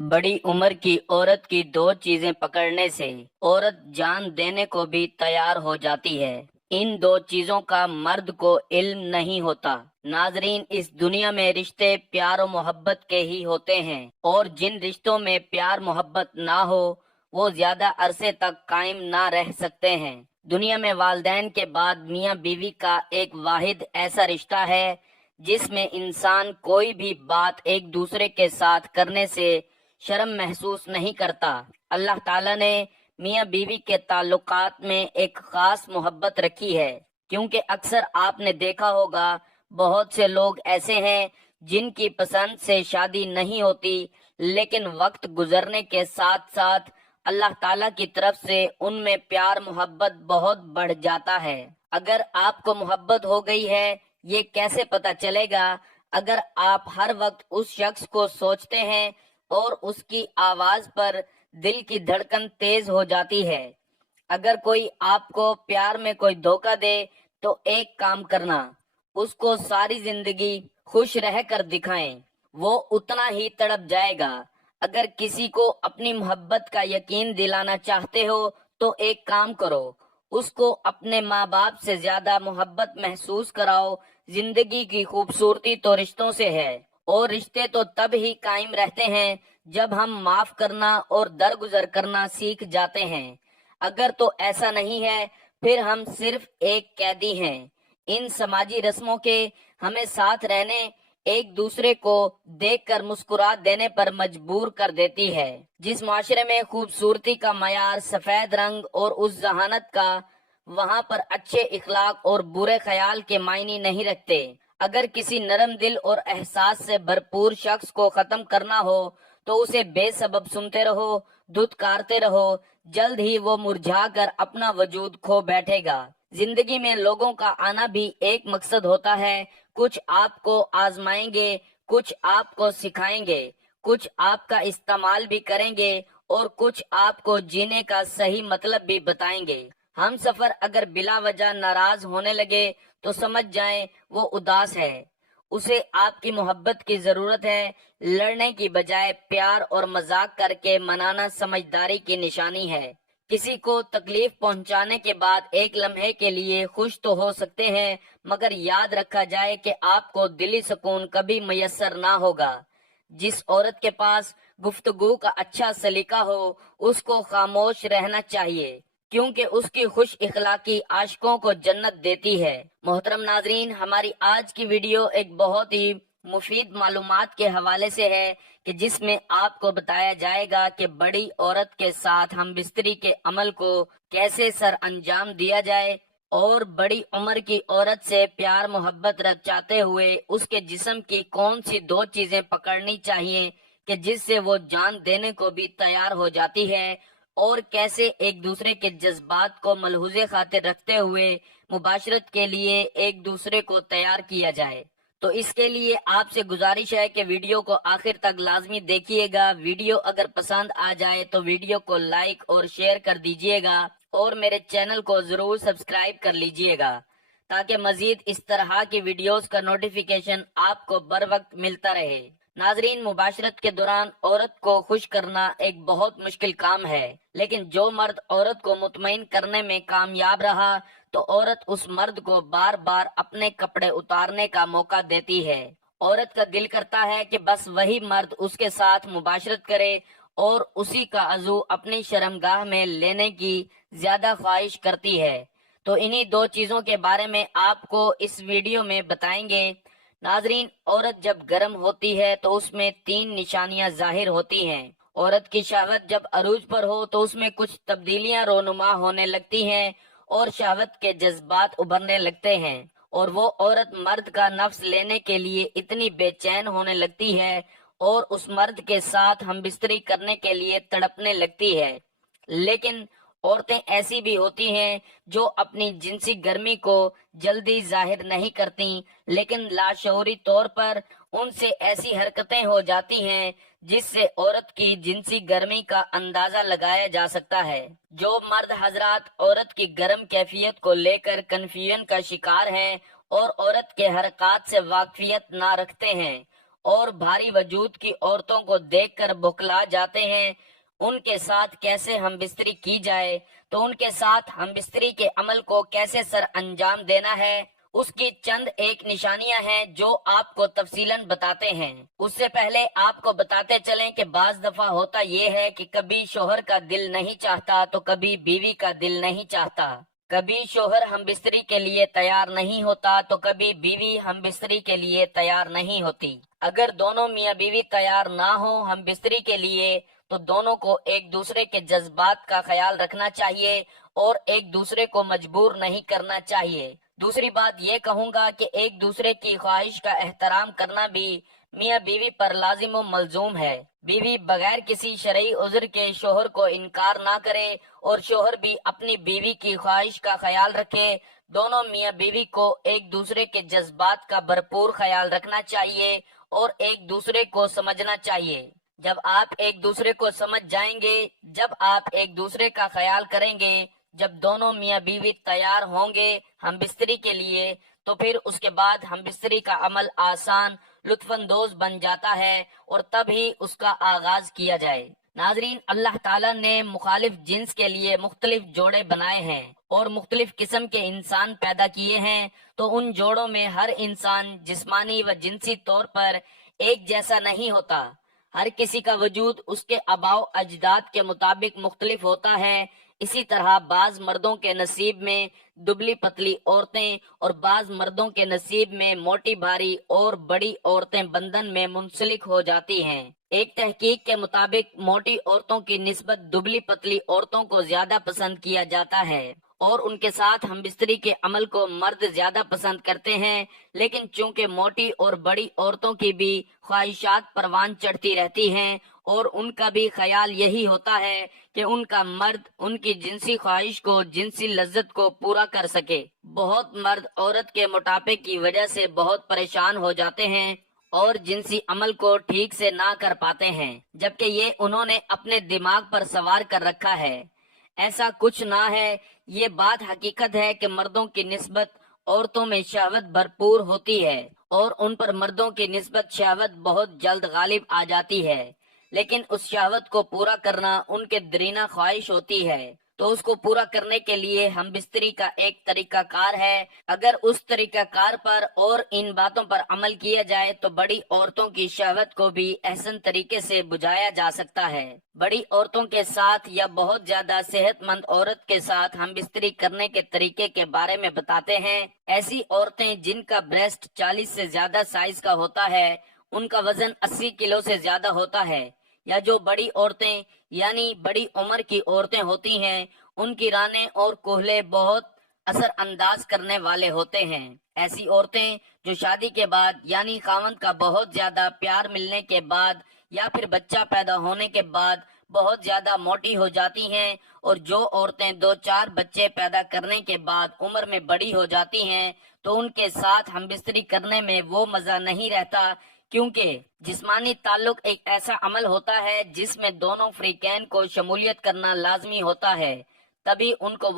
बड़ी उम्र की औरत की दो चीजें पकड़ने से औरत जान देने को भी तैयार हो जाती है। इन दो चीजों का मर्द को इल्म नहीं होता। नाजरीन, इस दुनिया में रिश्ते प्यार और मोहब्बत के ही होते हैं और जिन रिश्तों में प्यार मोहब्बत ना हो वो ज्यादा अरसे तक कायम ना रह सकते हैं। दुनिया में वालिदैन के बाद मियाँ बीवी का एक वाहिद ऐसा रिश्ता है जिसमें इंसान कोई भी बात एक दूसरे के साथ करने से शर्म महसूस नहीं करता। अल्लाह ताला ने मियाँ बीवी के ताल्लुकात में एक खास मोहब्बत रखी है, क्योंकि अक्सर आपने देखा होगा बहुत से लोग ऐसे हैं जिनकी पसंद से शादी नहीं होती, लेकिन वक्त गुजरने के साथ साथ अल्लाह ताला की तरफ से उनमें प्यार मोहब्बत बहुत बढ़ जाता है। अगर आपको मोहब्बत हो गई है ये कैसे पता चलेगा? अगर आप हर वक्त उस शख्स को सोचते हैं और उसकी आवाज पर दिल की धड़कन तेज हो जाती है। अगर कोई आपको प्यार में कोई धोखा दे तो एक काम करना, उसको सारी जिंदगी खुश रह कर दिखाएं, वो उतना ही तड़प जाएगा। अगर किसी को अपनी मोहब्बत का यकीन दिलाना चाहते हो तो एक काम करो, उसको अपने माँ बाप से ज्यादा मोहब्बत महसूस कराओ। जिंदगी की खूबसूरती तो रिश्तों से है और रिश्ते तो तब ही कायम रहते हैं जब हम माफ करना और दरगुजर करना सीख जाते हैं। अगर तो ऐसा नहीं है फिर हम सिर्फ एक कैदी हैं। इन समाजी रस्मों के हमें साथ रहने, एक दूसरे को देखकर मुस्कुरा देने पर मजबूर कर देती है। जिस माशरे में खूबसूरती का मयार सफेद रंग और उस जहानत का, वहाँ पर अच्छे इखलाक और बुरे ख्याल के मायने नहीं रखते। अगर किसी नरम दिल और एहसास से भरपूर शख्स को खत्म करना हो तो उसे बेसबब सुनते रहो, धुतकारते रहो, जल्द ही वो मुरझा कर अपना वजूद खो बैठेगा। जिंदगी में लोगों का आना भी एक मकसद होता है। कुछ आपको आजमाएंगे, कुछ आपको सिखाएंगे, कुछ आपका इस्तेमाल भी करेंगे और कुछ आपको जीने का सही मतलब भी बताएंगे। हम सफर अगर बिला वजह नाराज होने लगे तो समझ जाएं वो उदास है, उसे आपकी मोहब्बत की जरूरत है। लड़ने की बजाय प्यार और मजाक करके मनाना समझदारी की निशानी है। किसी को तकलीफ पहुंचाने के बाद एक लम्हे के लिए खुश तो हो सकते हैं, मगर याद रखा जाए कि आपको दिली सुकून कभी मयसर ना होगा। जिस औरत के पास गुफ्तगू का अच्छा सलीका हो उसको खामोश रहना चाहिए, क्योंकि उसकी खुश इखलाकी आशिकों को जन्नत देती है। मोहतरम नाजरीन, हमारी आज की वीडियो एक बहुत ही मुफीद मालूमात के हवाले से है कि जिसमें आपको बताया जाएगा कि बड़ी औरत के साथ हम बिस्तरी के अमल को कैसे सर अंजाम दिया जाए और बड़ी उम्र की औरत से प्यार मोहब्बत रख चाहते हुए उसके जिस्म की कौन सी दो चीजें पकड़नी चाहिए कि जिससे वो जान देने को भी तैयार हो जाती है, और कैसे एक दूसरे के जज्बात को मलहूज़े खातिर रखते हुए मुबाशरत के लिए एक दूसरे को तैयार किया जाए। तो इसके लिए आपसे गुजारिश है कि वीडियो को आखिर तक लाजमी देखिएगा। वीडियो अगर पसंद आ जाए तो वीडियो को लाइक और शेयर कर दीजिएगा और मेरे चैनल को जरूर सब्सक्राइब कर लीजिएगा ताकि मजीद इस तरह की वीडियोस का नोटिफिकेशन आपको बर वक्त मिलता रहे। नाजरीन, मुबाशरत के दौरान औरत को खुश करना एक बहुत मुश्किल काम है, लेकिन जो मर्द औरत को मुतमईन करने में कामयाब रहा तो औरत उस मर्द को बार बार अपने कपड़े उतारने का मौका देती है। औरत का दिल करता है कि बस वही मर्द उसके साथ मुबाशरत करे और उसी का अज़ू अपनी शर्मगाह में लेने की ज्यादा ख्वाहिश करती है। तो इन्हीं दो चीजों के बारे में आपको इस वीडियो में बताएंगे। नाजरीन, औरत जब गर्म होती है तो उसमें तीन निशानियां जाहिर होती हैं। औरत की शहवत जब अरूज पर हो तो उसमें कुछ तब्दीलियां रोनुमा होने लगती हैं और शहवत के जज्बात उभरने लगते हैं और वो औरत मर्द का नफ्स लेने के लिए इतनी बेचैन होने लगती है और उस मर्द के साथ हम बिस्तरी करने के लिए तड़पने लगती है। लेकिन औरतें ऐसी भी होती हैं जो अपनी जिनसी गर्मी को जल्दी जाहिर नहीं करती, लेकिन लाशऊरी तौर पर उनसे ऐसी हरकतें हो जाती हैं जिससे औरत की जिनसी गर्मी का अंदाजा लगाया जा सकता है। जो मर्द हजरात औरत की गर्म कैफियत को लेकर कंफ्यूजन का शिकार हैं और औरत के हरकत से वाकफियत ना रखते हैं, اور بھاری وجود کی عورتوں کو دیکھ کر بخلا جاتے ہیں، ان کے ساتھ کیسے ہم بستری کی جائے، تو ان کے ساتھ ہم بستری کے عمل کو کیسے سر انجام دینا ہے، اس کی چند ایک نشانیاں ہیں جو آپ کو تفصیلاً بتاتے ہیں۔ اس سے پہلے آپ کو بتاتے چلیں کہ بعض دفعہ ہوتا یہ ہے کہ کبھی شوہر کا دل نہیں چاہتا تو کبھی بیوی کا دل نہیں چاہتا، کبھی شوہر ہم بستری کے لیے تیار نہیں ہوتا تو کبھی بیوی ہم بستری کے لیے تیار نہیں ہوتی۔ اگر دونوں میاں بیوی تیار نہ ہو ہم بستری کے لیے تو دونوں کو ایک دوسرے کے جذبات کا خیال رکھنا چاہیے اور ایک دوسرے کو مجبور نہیں کرنا چاہیے۔ دوسری بات یہ کہوں گا کہ ایک دوسرے کی خواہش کا احترام کرنا بھی میاں بیوی پر لازم و ملزوم ہے۔ بیوی بغیر کسی شرعی عذر کے شوہر کو انکار نہ کرے اور شوہر بھی اپنی بیوی کی خواہش کا خیال رکھے۔ دونوں میاں بیوی کو ایک دوسرے کے جذبات کا بھرپور خیال رکھنا چاہیے اور ایک دوسرے کو سمجھنا چاہیے۔ جب آپ ایک دوسرے کو سمجھ جائیں گے، جب آپ ایک دوسرے کا خیال کریں گے، جب دونوں میاں بیوی تیار ہوں گے ہم بستری کے لیے، تو پھر اس کے بعد ہم بستری کا عمل آسان، لطف اندوز بن جاتا ہے اور تب ہی اس کا آغاز کیا جائے۔ ناظرین، اللہ تعالیٰ نے مخالف جنس کے لیے مختلف جوڑے بنائے ہیں اور مختلف قسم کے انسان پیدا کیے ہیں، تو ان جوڑوں میں ہر انسان جسمانی و جنسی طور پر ایک جیسا نہیں ہوتا۔ ہر کسی کا وجود اس کے آباء و اجداد کے مطابق مختلف ہوتا ہے۔ اسی طرح بعض مردوں کے نصیب میں دبلی پتلی عورتیں اور بعض مردوں کے نصیب میں موٹی بھاری اور بڑی عورتیں بندھن میں منسلک ہو جاتی ہیں۔ ایک تحقیق کے مطابق موٹی عورتوں کی نسبت دبلی پتلی عورتوں کو زیادہ پسند کیا جاتا ہے اور ان کے ساتھ ہم بستری کے عمل کو مرد زیادہ پسند کرتے ہیں، لیکن چونکہ موٹی اور بڑی عورتوں کی بھی خواہشات پروان چڑھتی رہتی ہیں اور ان کا بھی خیال یہی ہوتا ہے کہ ان کا مرد ان کی جنسی خواہش کو، جنسی لذت کو پورا کر سکے۔ بہت مرد عورت کے موٹاپے کی وجہ سے بہت پریشان ہو جاتے ہیں اور جنسی عمل کو ٹھیک سے نہ کر پاتے ہیں، جبکہ یہ انہوں نے اپنے دماغ پر سوار کر رکھا ہے۔ ایسا کچھ نہ ہے، یہ بات حقیقت ہے کہ مردوں کی نسبت عورتوں میں شہوت بھرپور ہوتی ہے اور ان پر مردوں کی نسبت شہوت بہت جلد غالب آ جاتی ہے، لیکن اس شہوت کو پورا کرنا ان کے دیرینہ خواہش ہوتی ہے، تو اس کو پورا کرنے کے لیے ہم بستری کا ایک طریقہ کار ہے۔ اگر اس طریقہ کار پر اور ان باتوں پر عمل کیا جائے تو بڑی عورتوں کی شہوت کو بھی احسن طریقے سے بجھایا جا سکتا ہے۔ بڑی عورتوں کے ساتھ یا بہت زیادہ صحت مند عورت کے ساتھ ہم بستری کرنے کے طریقے کے بارے میں بتاتے ہیں۔ ایسی عورتیں جن کا بریسٹ 40 سے زیادہ سائز کا ہوتا ہے، ان کا وزن 80 کلو سے زیادہ ہوتا ہے، یا جو بڑی عورتیں یعنی بڑی عمر کی عورتیں ہوتی ہیں، ان کی رانیں اور کوہلے بہت اثر انداز کرنے والے ہوتے ہیں۔ ایسی عورتیں جو شادی کے بعد یعنی خاوند کا بہت زیادہ پیار ملنے کے بعد یا پھر بچہ پیدا ہونے کے بعد بہت زیادہ موٹی ہو جاتی ہیں، اور جو عورتیں 2-4 بچے پیدا کرنے کے بعد عمر میں بڑی ہو جاتی ہیں، تو ان کے ساتھ ہم بستری کرنے میں وہ مزہ نہیں رہتا، کیونکہ جسمانی تعلق ایک ایسا عمل ہوتا ہے جس میں دونوں فریقین کو شمولیت کرنا لازمی ہوتا ہے، تبھی ان کو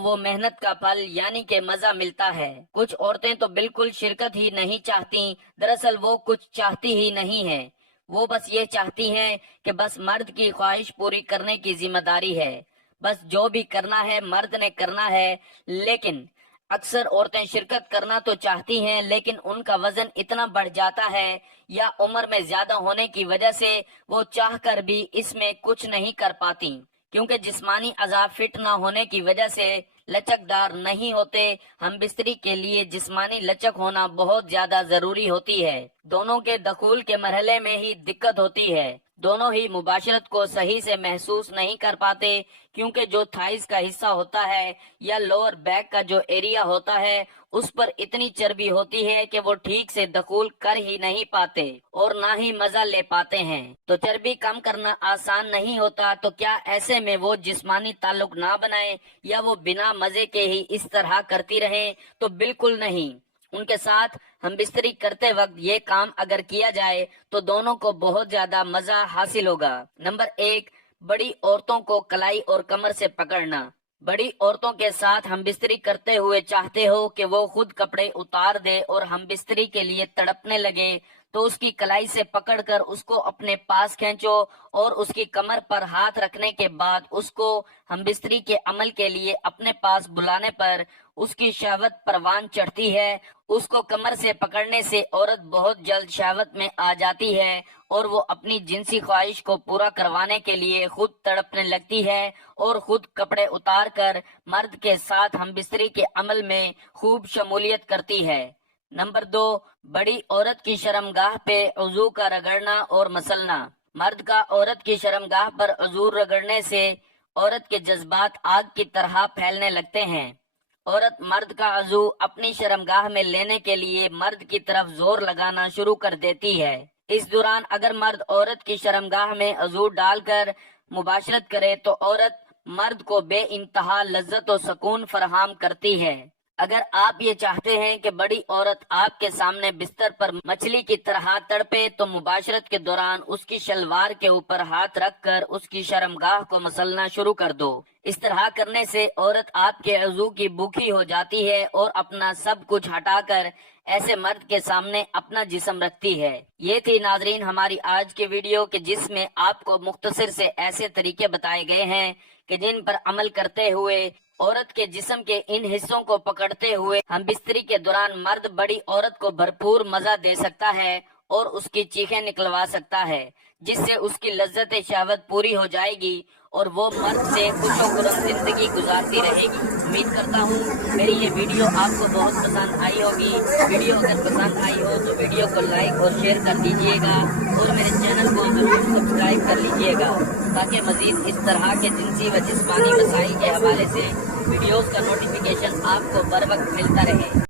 وہ محنت کا پھل یعنی کہ مزہ ملتا ہے۔ کچھ عورتیں تو بالکل شرکت ہی نہیں چاہتی، دراصل وہ کچھ چاہتی ہی نہیں ہیں، وہ بس یہ چاہتی ہیں کہ بس مرد کی خواہش پوری کرنے کی ذمہ داری ہے، بس جو بھی کرنا ہے مرد نے کرنا ہے۔ لیکن اکثر عورتیں شرکت کرنا تو چاہتی ہیں، لیکن ان کا وزن اتنا بڑھ جاتا ہے یا عمر میں زیادہ ہونے کی وجہ سے وہ چاہ کر بھی اس میں کچھ نہیں کر پاتی، کیونکہ جسمانی اعضاء فٹ نہ ہونے کی وجہ سے لچک دار نہیں ہوتے۔ ہم بستری کے لیے جسمانی لچک ہونا بہت زیادہ ضروری ہوتی ہے۔ دونوں کے دخول کے مرحلے میں ہی دقت ہوتی ہے، دونوں ہی مباشرت کو صحیح سے محسوس نہیں کر پاتے، کیونکہ جو تھائز کا حصہ ہوتا ہے یا لوور بیک کا جو ایریا ہوتا ہے اس پر اتنی چربی ہوتی ہے کہ وہ ٹھیک سے دخول کر ہی نہیں پاتے اور نہ ہی مزہ لے پاتے ہیں۔ تو چربی کم کرنا آسان نہیں ہوتا، تو کیا ایسے میں وہ جسمانی تعلق نہ بنائیں یا وہ بنا مزے کے ہی اس طرح کرتی رہیں؟ تو بالکل نہیں۔ ان کے ساتھ ہم بستری کرتے وقت یہ کام اگر کیا جائے تو دونوں کو بہت زیادہ مزہ حاصل ہوگا۔ نمبر 1، بڑی عورتوں کو کلائی اور کمر سے پکڑنا۔ बड़ी औरतों के साथ हम बिस्तरी करते हुए चाहते हो कि वो खुद कपड़े उतार दे और हम बिस्तरी के लिए तड़पने लगे तो उसकी कलाई से पकड़कर उसको अपने पास खींचो और उसकी कमर पर हाथ रखने के बाद उसको हम बिस्तरी के अमल के लिए अपने पास बुलाने पर उसकी शहवत परवान चढ़ती है। उसको कमर से पकड़ने से औरत बहुत जल्द शहवत में आ जाती है और वो अपनी जिनसी ख्वाहिश को पूरा करवाने के लिए खुद तड़पने लगती है और खुद कपड़े उतार कर मर्द के साथ हम बिस्तरी के अमल में खूब शमूलियत करती है। नंबर 2, बड़ी औरत की शर्मगाह पे उज़ू का रगड़ना और मसलना। मर्द का औरत की शर्मगाह पर उज़ू रगड़ने से औरत के जज्बात आग की तरह फैलने लगते हैं। औरत मर्द का उज़ू अपनी शर्मगाह में लेने के लिए मर्द की तरफ जोर लगाना शुरू कर देती है। इस दौरान अगर मर्द औरत की शर्मगाह में उज़ू डालकर मुबाशरत करे तो औरत मर्द को बे इंतहा लज्जत और सुकून फराहम करती है। अगर आप ये चाहते हैं कि बड़ी औरत आपके सामने बिस्तर पर मछली की तरह तड़पे तो मुबाशरत के दौरान उसकी शलवार के ऊपर हाथ रखकर उसकी शर्मगाह को मसलना शुरू कर दो। इस तरह करने से औरत आपके उज़ू की भूखी हो जाती है और अपना सब कुछ हटाकर ऐसे मर्द के सामने अपना जिस्म रखती है। ये थी नाजरीन हमारी आज की वीडियो कि जिसमें आपको मुख्तसर से ऐसे तरीके बताए गए हैं कि जिन पर अमल करते हुए औरत के जिस्म के इन हिस्सों को पकड़ते हुए हम बिस्तरी के दौरान मर्द बड़ी औरत को भरपूर मजा दे सकता है और उसकी चीखें निकलवा सकता है, जिससे उसकी लज्जत शहवत पूरी हो जाएगी और वो मर्द से खुशो-खुर्रम जिंदगी गुजारती रहेगी। उम्मीद करता हूँ मेरी ये वीडियो आपको बहुत पसंद आई होगी। वीडियो अगर पसंद आई हो तो वीडियो को लाइक और शेयर कर दीजिएगा और मेरे चैनल को जरूर सब्सक्राइब कर लीजिएगा ताकि मजीद इस तरह के जिनसी व जिस्मानी मसाइल के हवाले से वीडियोस का नोटिफिकेशन आपको बर वक्त मिलता रहे।